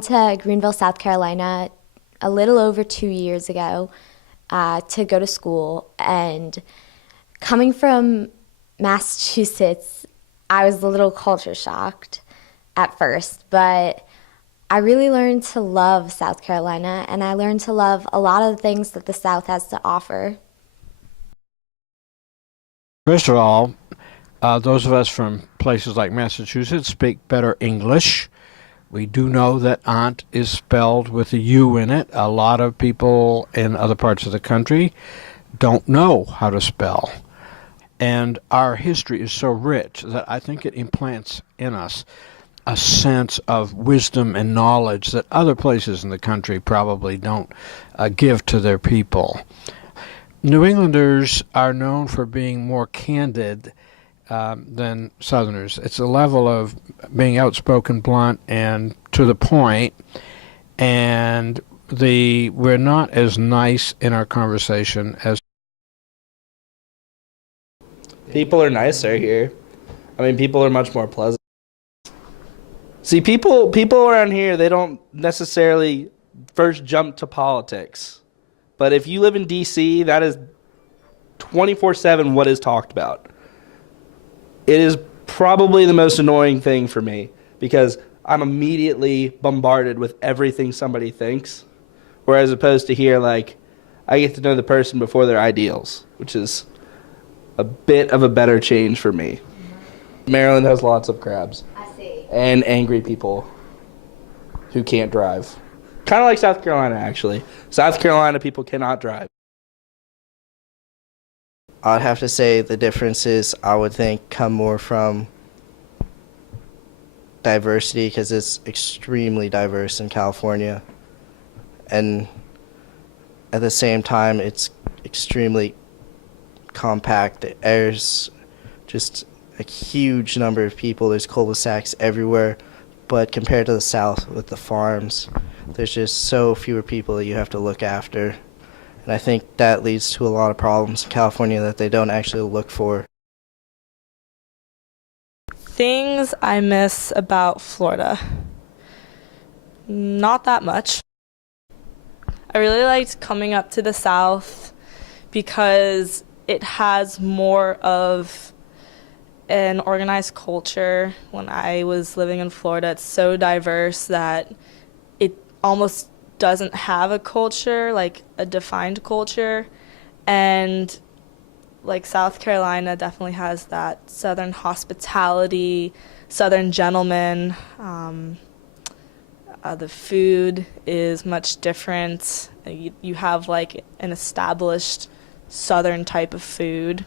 down to Greenville, South Carolina a little over 2 years ago to go to school. And coming from Massachusetts, I was a little culture shocked at first, but I really learned to love South Carolina, and I learned to love a lot of the things that the South has to offer. First of all, those of us from places like Massachusetts speak better English. We do know that aunt is spelled with a U in it. A lot of people in other parts of the country don't know how to spell. And our history is so rich that I think it implants in us a sense of wisdom and knowledge that other places in the country probably don't give to their people. New Englanders are known for being more candid than Southerners. It's a level of being outspoken, blunt, and to the point, and we're not as nice in our conversation as people are nicer here. I mean, people are much more pleasant. See, people around here, they don't necessarily first jump to politics. But if you live in D.C., that is 24/7 what is talked about. It is probably the most annoying thing for me because I'm immediately bombarded with everything somebody thinks. Whereas opposed to here, like, I get to know the person before their ideals, which is a bit of a better change for me. Maryland has lots of crabs. And angry people who can't drive. Kind of like South Carolina, actually. South Carolina people cannot drive. I'd have to say the differences, I would think, come more from diversity because it's extremely diverse in California. And at the same time, it's extremely compact. There's just a huge number of people. There's cul-de-sacs everywhere, but compared to the South with the farms, there's just so fewer people that you have to look after. And I think that leads to a lot of problems in California that they don't actually look for. Things I miss about Florida. Not that much. I really liked coming up to the South because it has more of an organized culture. When I was living in Florida, it's so diverse that it almost doesn't have a culture, like a defined culture. And like South Carolina definitely has that Southern hospitality, Southern gentleman. The food is much different. You have like an established Southern type of food.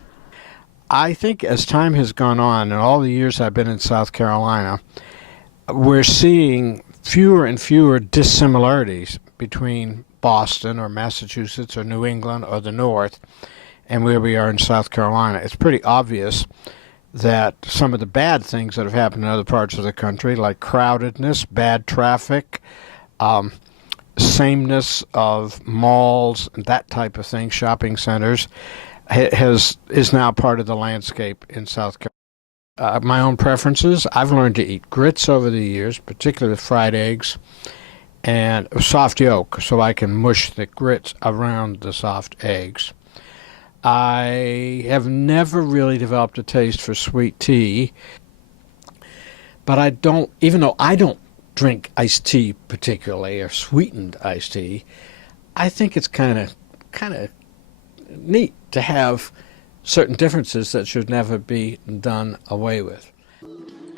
I think as time has gone on, and all the years I've been in South Carolina, we're seeing fewer and fewer dissimilarities between Boston or Massachusetts or New England or the North and where we are in South Carolina. It's pretty obvious that some of the bad things that have happened in other parts of the country, like crowdedness, bad traffic, sameness of malls, and that type of thing, shopping centers, is now part of the landscape in South Carolina. My own preferences, I've learned to eat grits over the years, particularly with fried eggs, and soft yolk, so I can mush the grits around the soft eggs. I have never really developed a taste for sweet tea, but I don't, even though I don't drink iced tea particularly, or sweetened iced tea, I think it's kind of neat to have certain differences that should never be done away with.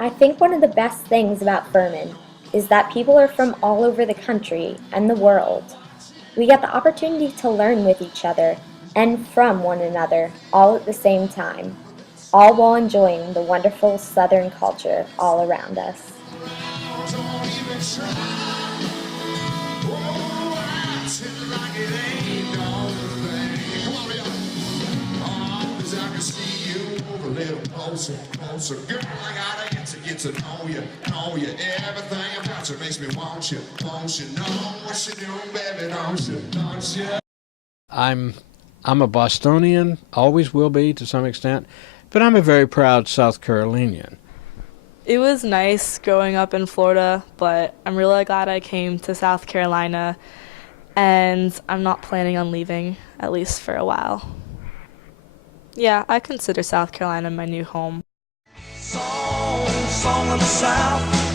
I think one of the best things about Furman is that people are from all over the country and the world. We get the opportunity to learn with each other and from one another all at the same time, all while enjoying the wonderful Southern culture all around us. Closer, girl, I gotta get to know you, everything about you makes me want you, know what you do, baby, don't you? I'm a Bostonian, always will be to some extent, but I'm a very proud South Carolinian. It was nice growing up in Florida, but I'm really glad I came to South Carolina, and I'm not planning on leaving, at least for a while. Yeah, I consider South Carolina my new home. Song of the South.